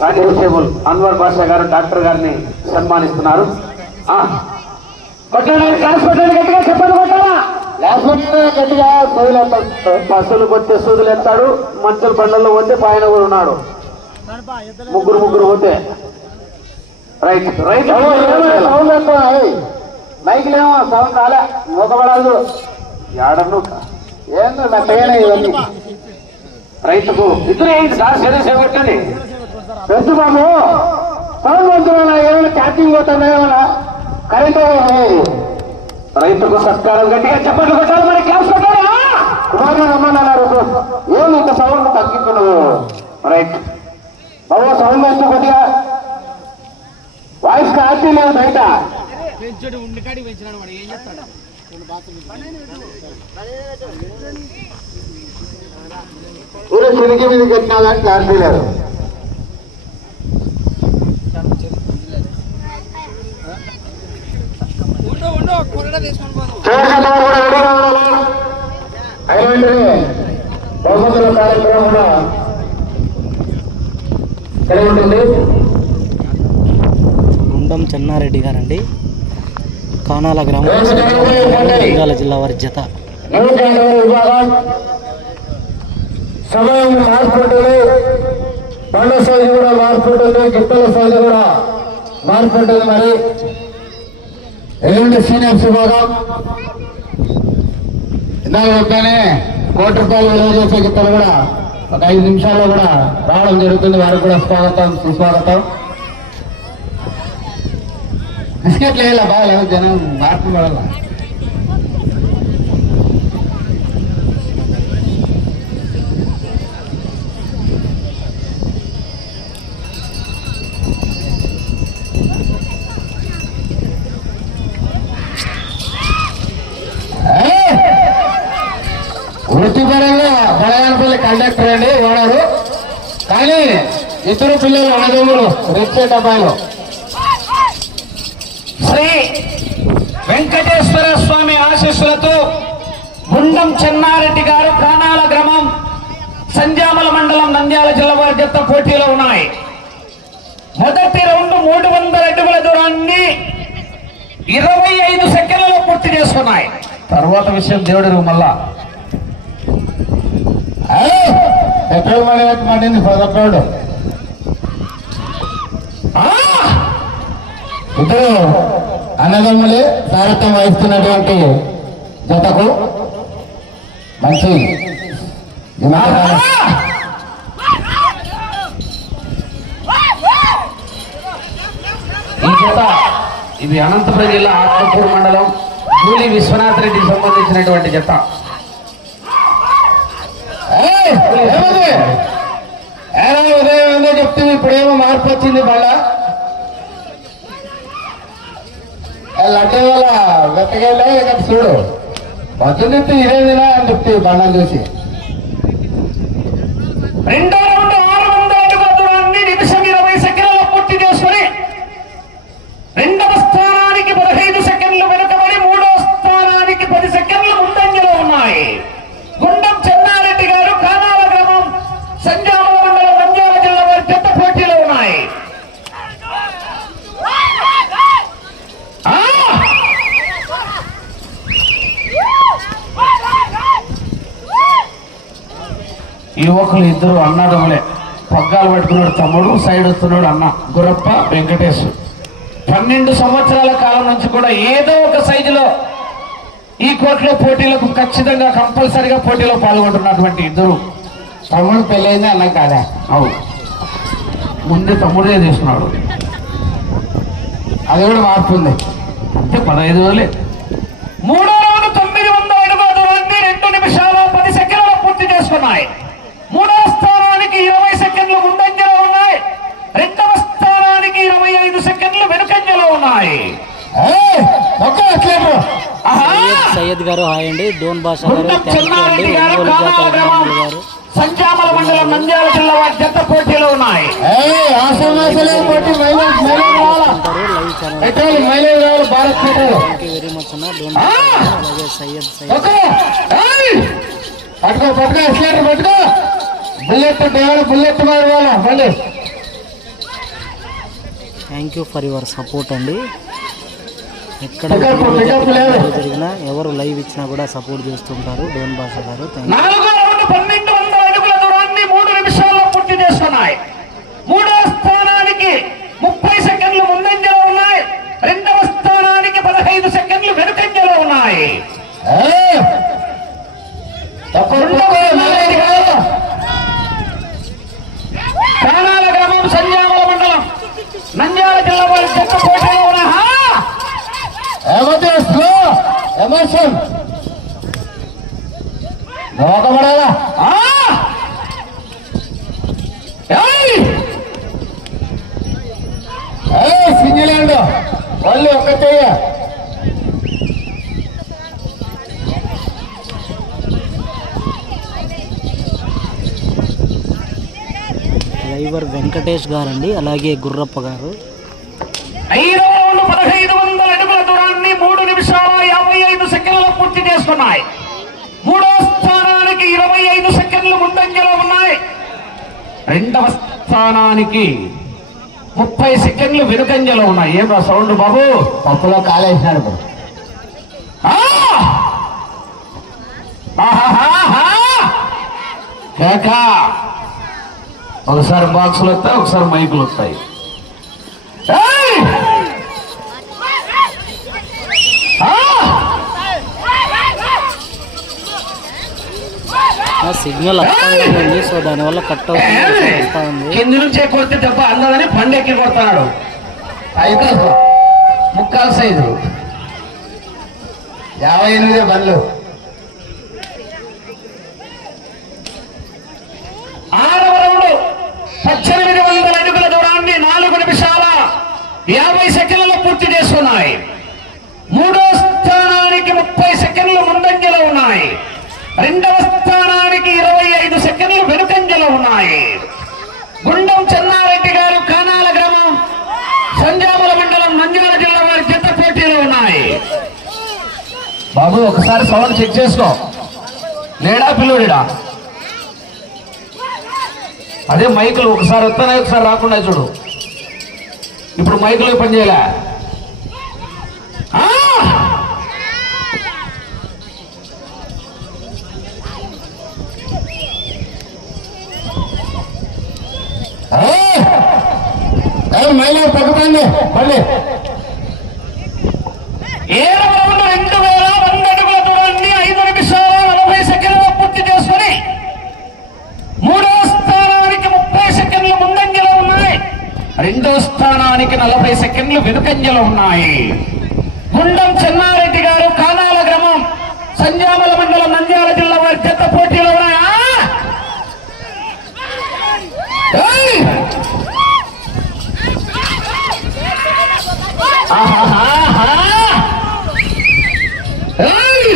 Constable Anwar బాషా గారు doctor గారిని సన్మానిస్తున్నారు. గట్టిగా బస్సులు కొట్టే సూదులు ఎత్తాడు మంచుల బండల్లో పోతే పైన కూడా ఉన్నాడు. ముగ్గురు ముగ్గురు పోతే. Right right. మైక్లేమో సౌండ్ రాలే మూకబడాలు ఏడను ఏందో మెత్తగానే ఇవన్నీ. రైతుకు ఇద్దరు ఏంటి సార్ సీరియస్ కొట్టండి పెద్ద బాబు సౌండ్ వంతున్నా ఏమైనా క్యాపింగ్ పోతుందా ఏమైనా కరెంట్ రైతుకు సత్కారం గట్టిగా చెప్పండి కొట్టాలి మరి క్లాస్ కొట్టాలి కుమారుడు రమ్మన్నారు ఏం ఇంత సౌండ్ తగ్గించున్నావు రైట్. బాబు సౌండ్ వేస్తూ కొద్దిగా వాయిస్ క్లారిటీ లేదు బయట. పెంచుడు ఉండికాడికి పెంచినాడు వాడు. ఏం చేస్తాడు? ఊరే చినికి మీద కట్టినా కానీ క్లారిటీ లేదు. బహుమతుల కార్యక్రమం కూడా కలిగి ఉంటుంది గుండం చెన్నారెడ్డి గారండి. కానాల గ్రామం జిల్లా వారి జత. సమయం మార్పుంటుంది. పండ్ల సైజు కూడా మార్పుంటుంది. గిట్టల సైజు కూడా మార్పుంటుంది మరి. ఎల్లుండి సీనియర్స్ విభాగం. ఇందాక చెప్పానే కోటి రూపాయలు విలువ చేసే గిట్టలు కూడా ఒక ఐదు నిమిషాల్లో కూడా రావడం జరుగుతుంది. వారికి కూడా స్వాగతం సుస్వాగతం. బిస్కెట్లు వేయాల? బాగా జనం మార్పు పడాల? ఇద్దరు పిల్లలు అన్నదమ్ములు రిక్షేట్ అబ్బాయిలు. శ్రీ వెంకటేశ్వర స్వామి ఆశీస్సులతో గుండం చెన్నారెడ్డి గారు కానాల గ్రామం సంజామల మండలం నంద్యాల జిల్లా వారి జత పోటీలో ఉన్నాయి. మొదటి రౌండ్ మూడు వందల అడుగుల దూరాన్ని ఇరవై ఐదు సెకండ్లలో పూర్తి చేసుకున్నాయి. తర్వాత విషయం దేవుడు మళ్ళా. పెట్రోల్ మనీ మండింది పెట్రోల్ ఇద్దరు అన్నదమ్ములే సారథ్యం వహిస్తున్నటువంటి జతకు మంచి ఈ జత ఇది అనంతపురం జిల్లా ఆత్మకూరు మండలం కూలి విశ్వనాథ్ రెడ్డికి సంబంధించినటువంటి జత. ఏయ్, ఉదయం ఏందో చెప్తుంది ఇప్పుడేమో మార్పు వచ్చింది మళ్ళా లడ్డే వాళ్ళ వెతకెళ్ళే ఇక చూడు. ఇదే ఇదేదినా అని చెప్తే బండం చూసి. రెండో రౌండ్ ఆరు వందల అడుగుల దూరాన్ని నిమిషం ఇరవై సెకండ్ల పూర్తి చేసుకుని రెండవ స్థానానికి పదహైదు సెకండ్లు వెనుకబడి మూడో స్థానానికి పది సెకండ్లు ముందంజలో ఉన్నాయి గుండం చెన్నారెడ్డి గారు కానాల గ్రామం సంజామల మండలం నంద్యాల జిల్లా వారి జత పోటీలో ఉన్నాయి ఆ! యువకులు ఇద్దరు అన్నదమ్ములే. పగ్గాలు పట్టుకున్నాడు తమ్ముడు సైడ్ వస్తున్నాడు అన్న గురప్ప వెంకటేష్ పన్నెండు సంవత్సరాల కాలం నుంచి కూడా ఏదో ఒక సైజులో ఈ కోర్టులో పోటీలకు ఖచ్చితంగా కంపల్సరిగా పోటీలో పాల్గొంటున్నటువంటి ఇద్దరు. తమ్ముడు పెళ్ళైంది అన్న కాదా? అవును. ముందే తమ్ముడే తీసుకున్నాడు అది కూడా మార్పు ఉంది. అంటే పదహైదు రోజులే. మూడో రౌండ్ తొమ్మిది వందల అడుగుల దూరాన్ని రెండు నిమిషాలు పది సెకండ్లలో పూర్తి చేసుకున్నాయి. స్థానానికి ఇరవై సెకండ్లు ముందంజలో ఉన్నాయి. రెండవ స్థానానికి ఇరవై ఐదు సెకండ్లు వెనుకంజలో ఉన్నాయి. సయ్యద్ గారు హాయ్ అండి. డోన్ బాషా గారు సంజామల మండలం నంద్యాల జిల్లా వారి జత పోటీలో ఉన్నాయి. వెరీ మచ్ అన్న. డోన్ సయ్యద్ సయ్యద్! పట్టుకో పట్టుకో పట్టుకో. Bullet bullet thank you for your support అండి. ఎక్కడ. జరిగినా ఎవరు లైవ్ ఇచ్చినా కూడా సపోర్ట్ చేస్తుంటారు. డోన్ భాష గారు మూడో స్థానానికి ముప్పై సెకండ్లు ముందంజలో ఉన్నాయి. రెండవ స్థానానికి పదహైదు సెకండ్లు వెనుకంజలో ఉన్నాయి రెండవ స్థానానికి ప్రాణాల గ్రామం సంజామల మండలం నంద్యాల జిల్లా వారి చెత్త పోటీలో ఉన్న కోసం నోకబడాలా సింగిల్ వాళ్ళు ఓన్లీ ఒక్క చెయ్య డ్రైవర్ వెంకటేష్ గారండి అలాగే గుర్రప్ప గారు ఐదవ రౌండ్ పదహైదు వందల అడుగుల దూరాన్ని మూడు నిమిషాల యాభై ఐదు సెకండ్లు చేసుకున్నాయి మూడో స్థానానికి ఇరవై ఐదు సెకండ్లు ముందంజలో ఉన్నాయి. రెండవ స్థానానికి ముప్పై సెకండ్లు వెనుకంజలో ఉన్నాయి. ఏం రా సౌండ్ బాబు? పప్పులో కాలేసినాడు! కేక! ఒకసారి బాక్సులు వస్తాయి ఒకసారి మైకులు వస్తాయి ఏయ్! ఆ! ఆ సిగ్నల్ అప్ ఉంది సో దానివల్ల కట్ అవుతుంది. వస్తా ఉంది. కింది నుంచే కొడితే దెబ్బ అందదని పండెక్కి కొడతాడు అయితే ముక్కాల సైజు యాభై ఎనిమిది బండ్లు. ఆరవ రౌండ్. పద్దెనిమిది వందల అడుగుల దూరాన్ని నాలుగు నిమిషాల యాభై సెకండ్లలో పూర్తి చేస్తున్నాయి మూడో స్థానానికి ముప్పై సెకండ్లు ముందంజలో ఉన్నాయి రెండవ స్థానానికి ఇరవై ఐదు సెకండ్లు వెనుకంజలో ఉన్నాయి గుండం చెన్నారెడ్డి గారు కానాల గ్రామం సంజామల మండలం నంద్యాల జిల్లా వారి జత పోటీలో ఉన్నాయి బాబు ఒకసారి సౌండ్ చెక్ చేసుకో. లేడా పిల్లోడిడా? అదే మైకులు ఒకసారి వస్తానే ఒకసారి రాకుండా చూడు. ఇప్పుడు మైకులు పని చేయలే. ఆ! మైలు తగ్గుతుంది. మళ్ళీ ఏడవ రౌండ్ రెండు వేల వంద అడుగుల దూరాన్ని ఐదు నిమిషాల నలభై సెకండ్లు పూర్తి చేసుకుని మూడో స్థానానికి ముప్పై సెకండ్లు ముందంజలో ఉన్నాయి రెండో స్థానానికి నలభై సెకండ్లు వెనుకంజలు ఉన్నాయి. గుండం చెన్నారెడ్డి గారు కానాల గ్రామం సంజామల మండలం నంద్యాల జిల్లా వారి జత పోటీలో ఉన్నాయా ఏయ్! ఆహాహాహా! ఏయ్!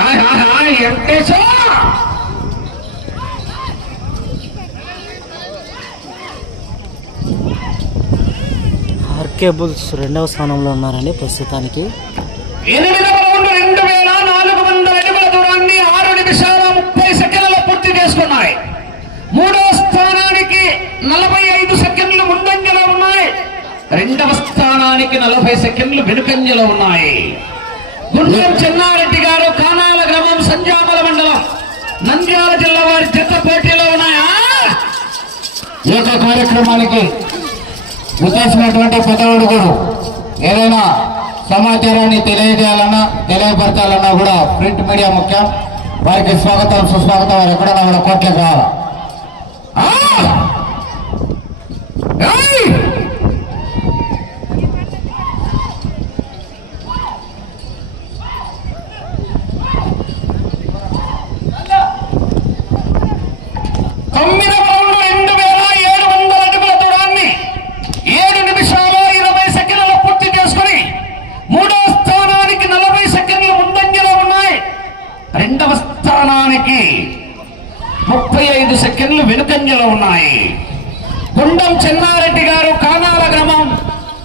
ఆహాహా, వెంకటేశా! ఆర్కే బుల్స్ రెండవ స్థానంలో ఉన్నారండి ప్రస్తుతానికి ఎనిమిదవ రౌండ్ రెండు వేల నాలుగు వందల అడుగుల దూరాన్ని ఆరు నిమిషాల ముప్పై సెకండ్ల పూర్తి చేసుకున్నాయి. మూడో స్థానానికి నలభై ఐదు సెకండ్లు ముందంజలో ఉన్నాయి. రెండవ స్థానానికి నలభై సెకండ్లు వెనుకంజలో ఉన్నాయి. గుండం చెన్నారెడ్డి గారు కానాల గ్రామం సంజామల మండలం నంద్యాల జిల్లా వారి జత పోటీలో ఉన్నాయా. ఈ యొక్క కార్యక్రమానికి ఉద్దేశించినటువంటి పెద్దవాడుగురు ఏదైనా సమాచారాన్ని తెలియజేయాలన్నా తెలియపరచాలన్నా కూడా ప్రింట్ మీడియా ముఖ్యం. వారికి స్వాగతం సుస్వాగతం. వారు ఎక్కడన్నా కూడా కోట్లకు రావాలి ఆ! ఏయ్! తొమ్మిదవ రౌండ్ రెండు వేల ఏడు వందల అడుగుల దూరాన్ని ఏడు నిమిషాల ఇరవై సెకండ్ల పూర్తి చేసుకుని మూడో స్థానానికి నలభై సెకండ్లు ముందంజలో ఉన్నాయి రెండవ స్థానానికి ముప్పై ఐదు సెకండ్లు వెనుకంజలో ఉన్నాయి గుండం చెన్నారెడ్డి గారు కానాల గ్రామం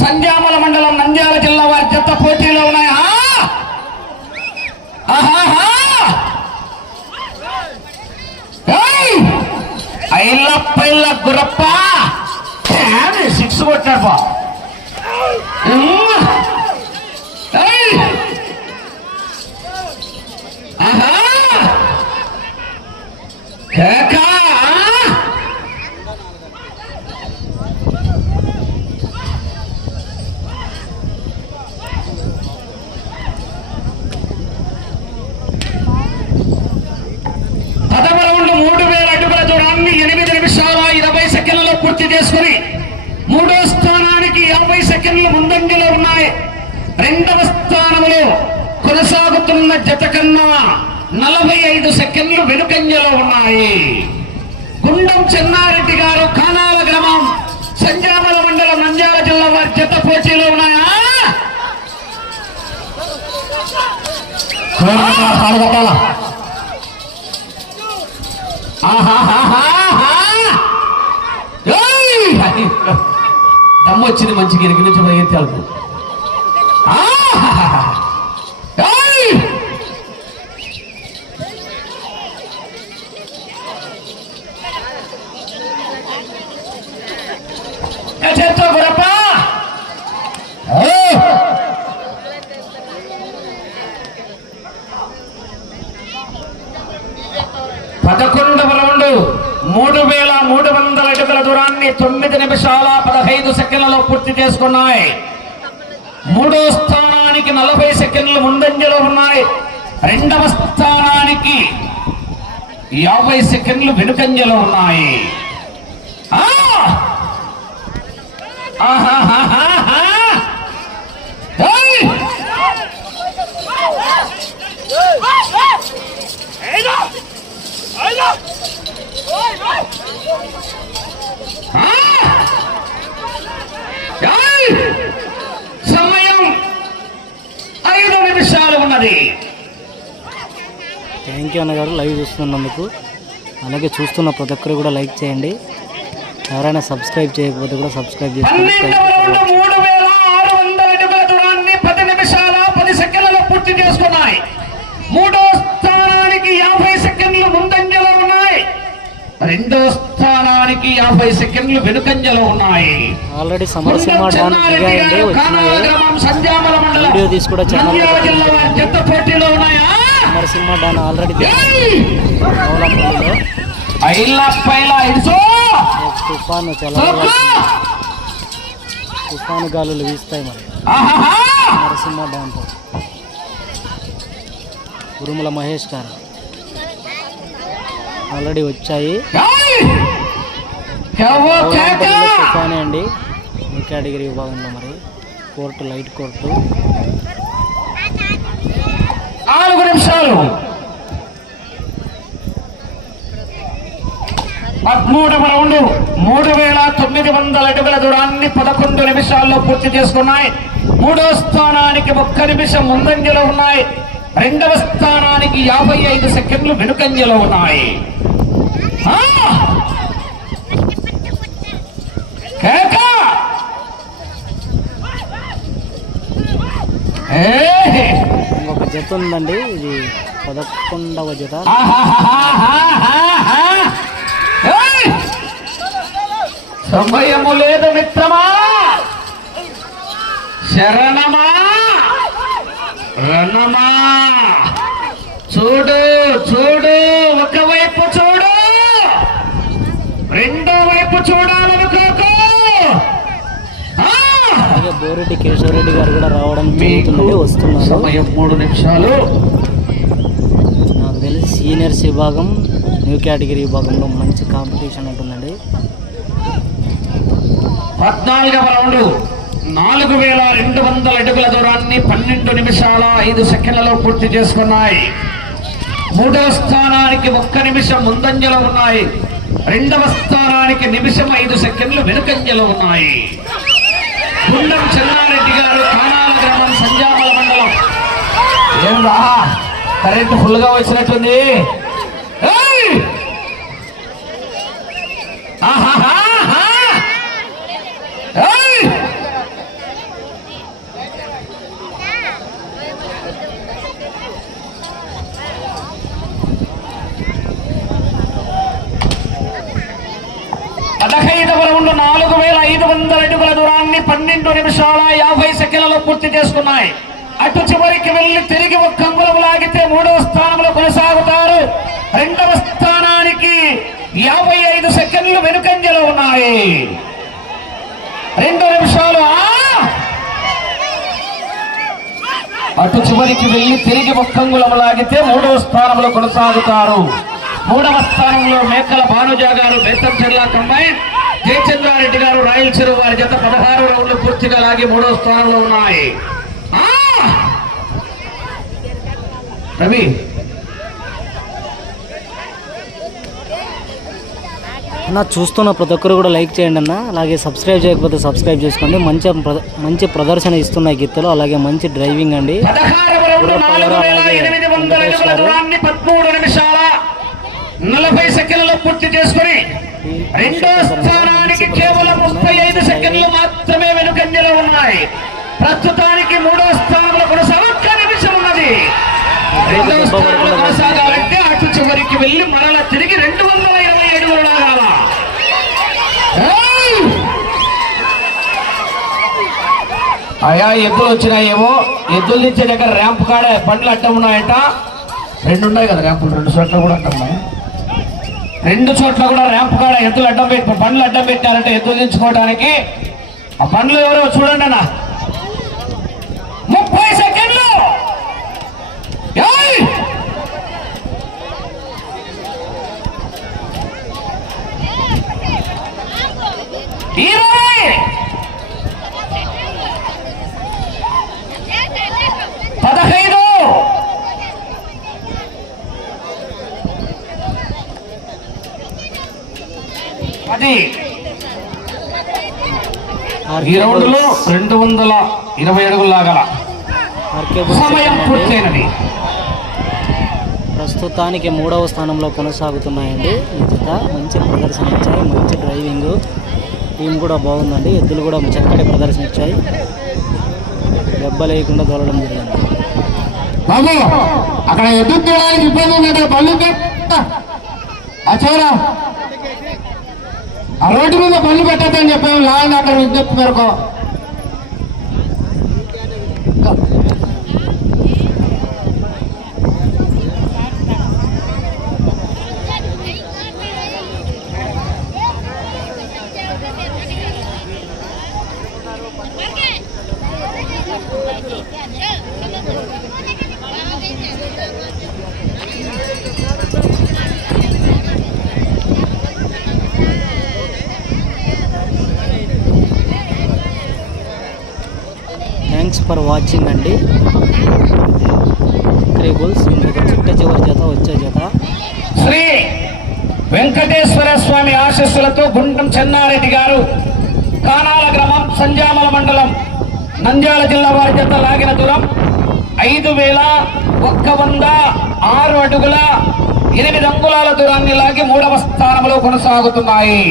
సంజామల మండలం నంద్యాల జిల్లా వారి జత పోటీలో ఉన్నాయా ఆహాహా ఏయ్! ఐల పైల గురప్ప సిక్స్ కొట్టాడు బా ఆహా! కేకా! పదవ రౌండ్ మూడు వేల అడుగుల దూరాన్ని ఎనిమిది నిమిషాల ఇరవై సెకండ్లలో పూర్తి చేసుకుని మూడో స్థానానికి యాభై సెకండ్లు ముందంజలో ఉన్నాయి రెండవ స్థానంలో కొనసాగుతున్న జత కన్నా నలభై ఐదు సెకండ్లు వెనుకంజలో ఉన్నాయి. గుండం చెన్నారెడ్డి గారు కానాల గ్రామం సంజామల మండలం నంద్యాల జిల్లా వారి జత పోటీలో ఉన్నాయా? దమ్మొచ్చింది మంచిగా ఇరికి నుంచి పరిగెత్తాలకు చేస్తా గురప్ప పదకొండవ రౌండ్ మూడు వేల మూడు వందల అడుగుల దూరాన్ని తొమ్మిది నిమిషాల ఐదు సెకండ్లలో పూర్తి చేసుకున్నాయి. మూడో స్థానానికి నలభై సెకండ్లు ముందంజలో ఉన్నాయి. రెండవ స్థానానికి యాభై సెకండ్లు వెనుకంజలో ఉన్నాయి ఆ! ఆహాహాహాహా! ఏయ్! ఆ! ఏయ్! సమయం ఐదు నిమిషాలు ఉన్నది అన్నగారు లైవ్ చూస్తున్నందుకు. అలాగే చూస్తున్న ప్రతి ఒక్కరు కూడా లైక్ చేయండి. ఎవరైనా సబ్స్క్రైబ్ చేయకపోతే కూడా సబ్స్క్రైబ్ చేసుకోండి మూడు స్థానానికి యాభై సెకండ్లు ముందంజలో ఉన్నాయి. రెండో స్థానానికి యాభై సెకండ్లు వెనుకంజలో ఉన్నాయి. ఆల్రెడీ మండలం. వీడియో తీసి కూడా ఛానల్లో నంద్యాల జిల్లా జత పోటీలో ఉన్నాయా? సమరసింహ డాన్ ఆల్రెడీ తుఫాను చాలా తుఫాను గాలులు వీస్తాయి మరి! నరసింహ డాన్తో ఉరుముల మహేష్ గారు. ఆల్రెడీ వచ్చాయి. తుఫానే అండి. ఈ కేటగిరీ విభాగంలో మరి. Court light court. నాలుగు నిమిషాలు. పదమూడవ రౌండ్ మూడు వేల తొమ్మిది వందల అడుగుల దూరాన్ని పదకొండు నిమిషాల్లో పూర్తి చేసుకున్నాయి. మూడో స్థానానికి ఒక్క నిమిషం ముందంజలో ఉన్నాయి. రెండవ స్థానానికి యాభై ఐదు సెకండ్లు వెనుకంజలో ఉన్నాయి. కేక! జత ఉందండి. ఇది పదకొండవ జత. సమయము లేదు మిత్రమా! శరణమా! రణమా! చూడు చూడు. ఒకవైపు చూడు. రెండో వైపు చూడాలి ఆ! అలాగే బోరెడ్డి కేశవరెడ్డి గారు కూడా రావడం జరుగుతుంది వస్తున్నారు. సమయం మూడు నిమిషాలు. నాకు తెలిసి సీనియర్స్ విభాగం న్యూ కేటగిరీ విభాగంలో మంచి కాంపిటీషన్ ఉంటుందండి. పద్నాలుగవ రౌండ్. నాలుగు వేల రెండు వందల అడుగుల దూరాన్ని పన్నెండు నిమిషాల ఐదు సెకండ్లలో పూర్తి చేసుకున్నాయి. మూడవ స్థానానికి ఒక్క నిమిషం ముందంజలో ఉన్నాయి. రెండవ స్థానానికి నిమిషం ఐదు సెకండ్లు వెనుకంజలో ఉన్నాయి. గుండం చెన్నారెడ్డి గారు కానాల గ్రామం సంజామల మండలం. ఏం రా కరెంట్ ఫుల్గా వచ్చినట్టుంది ఏయ్! ఆహాహాహా! ఏయ్! పదహైదవ రౌండ్ రౌండ్ నాలుగు వేల ఐదు వందల అడుగుల దూరాన్ని పన్నెండు నిమిషాల యాభై సెకండ్లలో పూర్తి చేసుకున్నాయి. అటు చివరికి వెళ్ళి తిరిగి ఒక్క అంగుళం లాగితే మూడవ స్థానంలో కొనసాగుతారు. రెండవ స్థానానికి యాభై ఐదు సెకండ్లు వెనుకంజలో ఉన్నాయి. రెండు నిమిషాలు. అటు చివరికి వెళ్ళి తిరిగి ఒక్కంగుళం లాగితే మూడవ స్థానంలో కొనసాగుతారు. మూడవ స్థానంలో మేకల భానుజా గారు బేతం జిల్లా కంబైన్. జయచంద్రారెడ్డి గారు రాయలసీమ వారి జత పదహారు రౌండ్లు పూర్తిగా లాగి మూడవ స్థానంలో ఉన్నాయి! రవి. అన్న చూస్తున్న ప్రతి ఒక్కరు కూడా లైక్ చేయండి అన్న. అలాగే సబ్స్క్రైబ్ చేయకపోతే సబ్స్క్రైబ్ చేసుకోండి. మంచి మంచి ప్రదర్శన ఇస్తున్నాయి గీతలు. అలాగే మంచి డ్రైవింగ్ అండి. పదహారవ నలభై సెకండ్లలో పూర్తి చేసుకుని రెండో స్థానానికి కేవలం ముప్పై ఐదు సెకండ్లు మాత్రమే వెనుకంజలో ఉన్నాయి. ప్రస్తుతానికి మూడో స్థానంలో కొనసాగ ఒక్క నిమిషం ఉన్నది. రెండో స్థానంలో కొనసాగాలంటే అటు చివరికి వెళ్ళి మరలా తిరిగి రెండు వందల ఇరవై ఏడు లాగాల అయా ఎద్దులు వచ్చినాయేమో? ఎద్దులు తెచ్చే దగ్గర ర్యాంప్ కాడే బండ్లు అడ్డం ఉన్నాయంట. రెండు ఉన్నాయి కదా ర్యాంపులు రెండు చోట్ల కూడా అడ్డం ఉన్నాయి. రెండు చోట్ల కూడా ర్యాంప్ కాడ ఎద్దులు అడ్డం పెట్టి బండ్లు అడ్డం పెట్టారంటే ఎద్దులు దించుకోవడానికి ఆ బండ్లు ఎవరో చూడండి అన్న. ముప్పై సెకండ్లు! ఇరవై పదహైదు పది. ఈ రౌండ్లో రెండు వందల ఇరవై అడుగులు లాగల. ఆర్కే సమయం పూర్తయినది. ప్రస్తుతానికి మూడవ స్థానంలో కొనసాగుతున్నాయండి. ఈ జత మంచి ప్రదర్శన ఇచ్చాయి. మంచి డ్రైవింగ్. టీం కూడా బాగుందండి. ఎద్దులు కూడా చక్కటి ప్రదర్శన ఇచ్చాయి. దెబ్బ లేకుండా తోలడం జరిగింది. బాబు అక్కడ ఎదురు తీయడానికి ఇబ్బంది ఉందంటే బళ్ళు రోడ్డు మీద బళ్ళు పెట్టద్దని చెప్పాము లాండ్ అక్కడ విజ్ఞప్తి మేరకు ఫర్ వాచింగ్ అండి. క్రేబుల్స్ ఇంకొక చిట్ట చివరి జత వచ్చే జత. శ్రీ వెంకటేశ్వర స్వామి ఆశస్సులతో గుండం చెన్నారెడ్డి గారు కానాల గ్రామం సంజామల మండలం నంద్యాల జిల్లా వారి చేత లాగిన దూరం ఐదు వేల ఒక్క వంద ఆరు అడుగుల ఎనిమిది అంగుళాల దూరాన్ని లాగి మూడవ స్థానంలో కొనసాగుతున్నాయి.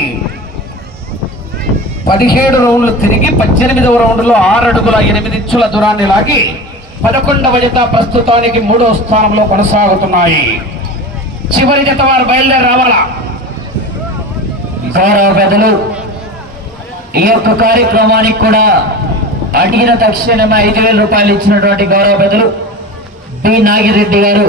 పదిహేడు రౌండ్లు తిరిగి పద్దెనిమిదవ రౌండ్లో ఆరు అడుగుల ఎనిమిది ఇంచుల దూరాన్ని లాగి పదకొండవ జత ప్రస్తుతానికి మూడో స్థానంలో కొనసాగుతున్నాయి. చివరి జత వారు బయలుదేరి రావాలా? గౌరవ పెద్దలు ఈ యొక్క కార్యక్రమానికి కూడా అడిగిన తక్షణమే ఐదు వేల రూపాయలు ఇచ్చినటువంటి గౌరవ పెద్దలు బి నాగిరెడ్డి గారు.